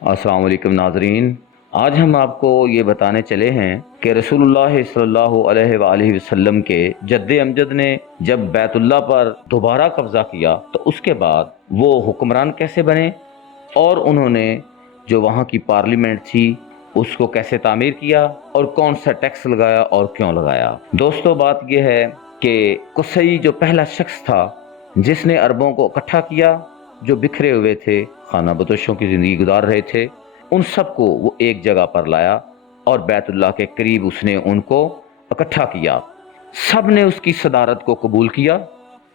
अस्सलाम वालेकुम नाजरीन। आज हम आपको ये बताने चले हैं कि रसूलुल्लाह सल्लल्लाहु अलैहि वसल्लम के जद्दे अमजद ने जब बैतुल्लाह पर दोबारा कब्जा किया तो उसके बाद वो हुक्मरान कैसे बने और उन्होंने जो वहाँ की पार्लियामेंट थी उसको कैसे तामीर किया और कौन सा टैक्स लगाया और क्यों लगाया। दोस्तों, बात यह है कि कुसई जो पहला शख्स था जिसने अरबों को इकट्ठा किया, जो बिखरे हुए थे, खाना बदोशों की ज़िंदगी गुजार रहे थे, उन सबको वो एक जगह पर लाया और बैतुल्लाह के करीब उसने उनको इकट्ठा किया। सब ने उसकी सदारत को कबूल किया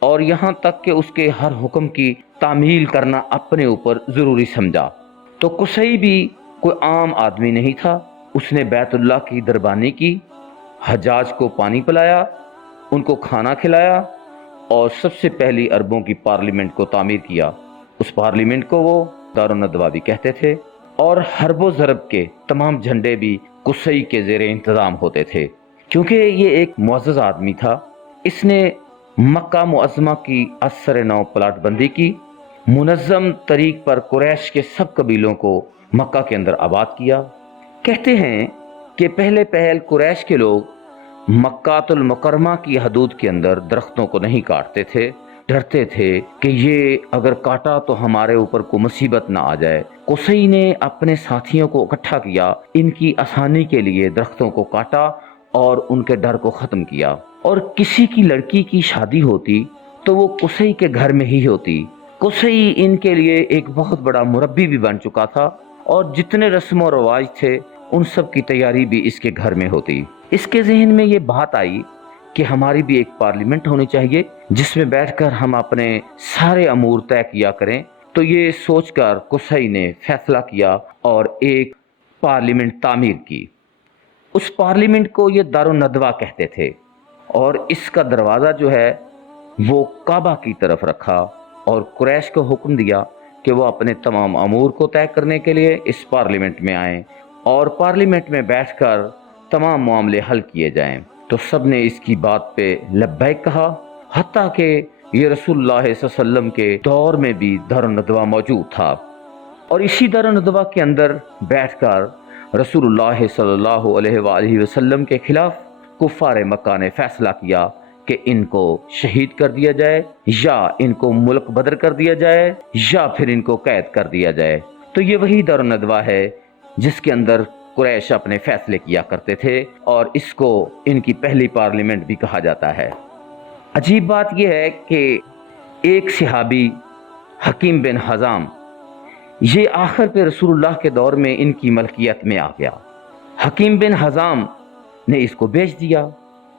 और यहाँ तक कि उसके हर हुक्म की तामील करना अपने ऊपर ज़रूरी समझा। तो कुसई भी कोई आम आदमी नहीं था। उसने बैतुल्लाह की दरबानी की, हज्जाज को पानी पिलाया, उनको खाना खिलाया और सबसे पहली अरबों की पार्लियामेंट को तामीर किया। उस पार्लियामेंट को वो दारुन नदवा भी कहते थे और हरबो ज़रब के तमाम झंडे भी कुसई के ज़ेरे इंतज़ाम होते थे, क्योंकि ये एक मुअज़्ज़ज़ आदमी था। इसने मक्का मुअज़्ज़मा की असर नौ प्लाट बंदी की, मुनज़्ज़म तरीक पर कुरैश के सब कबीलों को मक्का के अंदर आबाद किया। कहते हैं कि पहले पहल कुरैश के लोग मक्कातुल मुकरमा की हदूद के अंदर दरख्तों को नहीं काटते थे, डरते थे कि ये अगर काटा तो हमारे ऊपर कोई मुसीबत ना आ जाए। कुसई ने अपने साथियों को इकट्ठा किया, इनकी आसानी के लिए दरख्तों को काटा और उनके डर को ख़त्म किया। और किसी की लड़की की शादी होती तो वो कुसई के घर में ही होती। कुसई इनके लिए एक बहुत बड़ा मुरब्बी भी बन चुका था और जितने रस्म और रवाज थे उन सब की तैयारी भी इसके घर में होती। इसके जहन में ये बात आई कि हमारी भी एक पार्लियामेंट होनी चाहिए जिसमें बैठकर हम अपने सारे अमूर तय किया करें। तो ये सोचकर कुसई ने फैसला किया और एक पार्लियामेंट तामीर की। उस पार्लियामेंट को ये दारुन नदवा कहते थे और इसका दरवाज़ा जो है वो काबा की तरफ रखा और कुरैश को हुक्म दिया कि वो अपने तमाम अमूर को तय करने के लिए इस पार्लियामेंट में आएँ और पार्लियामेंट में बैठकर तमाम मामले हल किए जाएं। तो सब ने इसकी बात पे लब्बैक कहा, हत्ता कि ये रसूलुल्लाह सल्लल्लाहु अलैहि वसल्लम के दौर में भी दारुन नदवा मौजूद था। और इसी दारुन नदवा के अंदर बैठकर रसूलुल्लाह सल्लल्लाहु अलैहि वसल्लम के खिलाफ कुफ़ार मक्का ने फैसला किया कि इनको शहीद कर दिया जाए या इनको मुल्क बदर कर दिया जाए या फिर इनको कैद कर दिया जाए। तो ये वही दारुन नदवा है जिसके अंदर कुरैश अपने फैसले किया करते थे और इसको इनकी पहली पार्लियामेंट भी कहा जाता है। अजीब बात यह है कि एक सहाबी हकीम बिन हज़ाम, ये आखिर पे रसूलुल्लाह के दौर में इनकी मलकियत में आ गया। हकीम बिन हज़ाम ने इसको बेच दिया।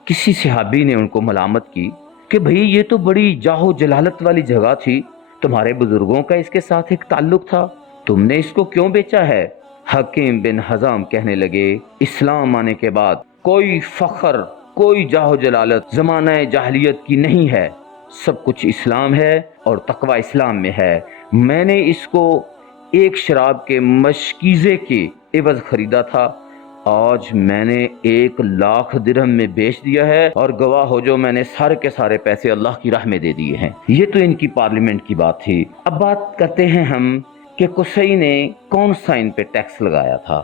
किसी सहाबी ने उनको मलामत की कि भाई ये तो बड़ी जाहो जलालत वाली जगह थी, तुम्हारे बुजुर्गों का इसके साथ एक ताल्लुक था, तुमने इसको क्यों बेचा है। हकीम बिन हज़ाम कहने लगे, इस्लाम आने के बाद कोई फख्र, कोई जाहो जलालत ज़माना जाहलियत की नहीं है, सब कुछ इस्लाम है और तकवा इस्लाम में है। मैंने इसको एक शराब के मशकीज़े के एवज़ ख़रीदा था, आज मैंने 1,00,000 दिरहम में बेच दिया है और गवाह हो जो मैंने सारे के सारे पैसे अल्लाह की राह में दे दिए हैं। ये तो इनकी पार्लियामेंट की बात थी। अब बात करते हैं हम कि कुसई ने कौन सा इन पे टैक्स लगाया था।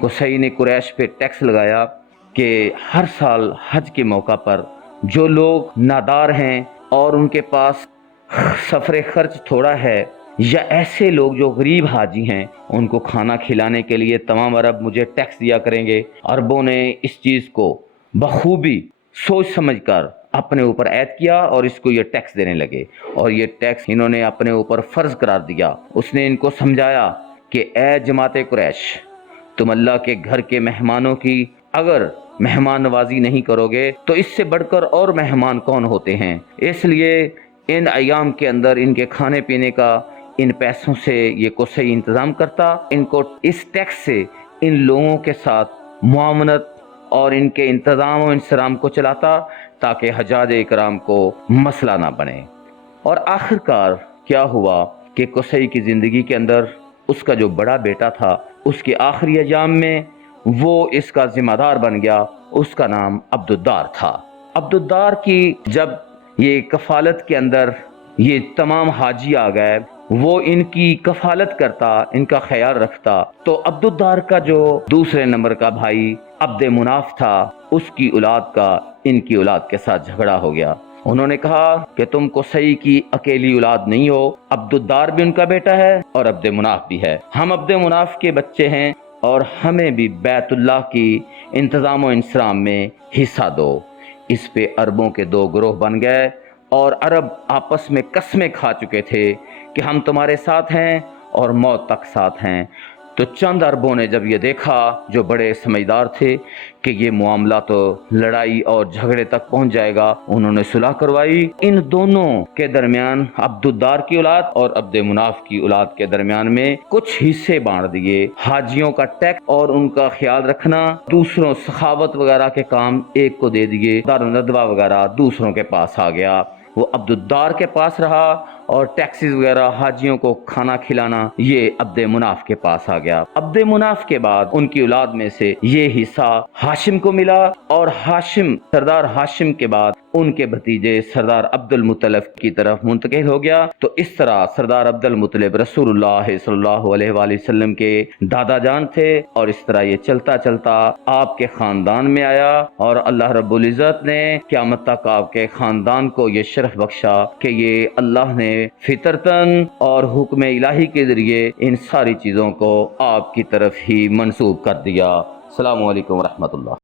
कुसई ने कुरैश पे टैक्स लगाया कि हर साल हज के मौका पर जो लोग नादार हैं और उनके पास सफ़र खर्च थोड़ा है या ऐसे लोग जो गरीब हाजी हैं, उनको खाना खिलाने के लिए तमाम अरब मुझे टैक्स दिया करेंगे। अरबों ने इस चीज़ को बखूबी सोच समझकर अपने ऊपर ऐद किया और इसको ये टैक्स देने लगे और ये टैक्स इन्होंने अपने ऊपर फ़र्ज करार दिया। उसने इनको समझाया कि ए जमात कुरैश, तुम अल्लाह के घर के मेहमानों की अगर मेहमान नवाजी नहीं करोगे तो इससे बढ़कर और मेहमान कौन होते हैं। इसलिए इन अयाम के अंदर इनके खाने पीने का इन पैसों से ये कुसई इंतज़ाम करता, इनको इस टैक्स से इन लोगों के साथ मुआमलत और इनके इंतज़ाम और इंसराम को चलाता ताकि हज्जाज इकराम को मसला ना बने। और आखिरकार क्या हुआ कि कुसई की ज़िंदगी के अंदर उसका जो बड़ा बेटा था, उसके आखिरी अयाम में वो इसका ज़िम्मेदार बन गया। उसका नाम अब्दुद्दार था। अब्दुद्दार की जब ये कफ़ालत के अंदर ये तमाम हाजी आ गए وہ ان کی کفالت کرتا، ان کا خیال رکھتا۔ تو عبدالدار کا جو دوسرے نمبر کا بھائی عبد مناف تھا، اس کی اولاد کا ان کی اولاد کے ساتھ جھگڑا ہو گیا۔ انہوں نے کہا کہ تم کو صحیح کی اکیلی اولاد نہیں ہو، عبدالدار بھی ان کا بیٹا ہے اور عبد مناف بھی ہے، ہم عبد مناف کے بچے ہیں اور ہمیں بھی بیت اللہ کی انتظام و انصرام میں حصہ دو۔ اس پہ عربوں کے دو گروہ بن گئے اور عرب آپس میں قسمیں کھا چکے تھے کہ ہم تمہارے ساتھ ہیں اور موت تک ساتھ ہیں۔ تو چند عربوں نے جب یہ دیکھا، جو بڑے سمجھدار تھے، کہ یہ معاملہ تو لڑائی اور جھگڑے تک پہنچ جائے گا، انہوں نے صلح کروائی۔ ان دونوں کے درمیان، عبدالدار کی اولاد اور عبد مناف کی اولاد کے درمیان میں کچھ حصے بانٹ دیے۔ حاجیوں کا ٹیکس اور ان کا خیال رکھنا، دوسروں سخاوت وغیرہ کے کام ایک کو دے دیے، دار و ندوہ وغیرہ دوسروں کے پاس آ گیا، وہ عبدالدار کے پاس رہا، اور ٹیکسز وغیرہ حاجیوں کو کھانا کھلانا یہ عبد مناف کے پاس آ گیا۔ عبد مناف کے بعد ان کی اولاد میں سے یہ حصہ ہاشم کو ملا، اور ہاشم، سردار ہاشم کے بعد ان کے بھتیجے سردار عبد المطلب کی طرف منتقل ہو گیا۔ تو اس طرح سردار عبد المطلب رسول اللہ صلی اللہ علیہ وآلہ وسلم کے دادا جان تھے، اور اس طرح یہ چلتا چلتا آپ کے خاندان میں آیا، اور اللہ رب العزت نے قیامت تک آپ کے خاندان کو یہ شرف بخشا کہ یہ اللہ نے فطرتاً اور حکم الہی کے ذریعے ان ساری چیزوں کو آپ کی طرف ہی منسوب کر دیا۔ السلام علیکم ورحمۃ اللہ۔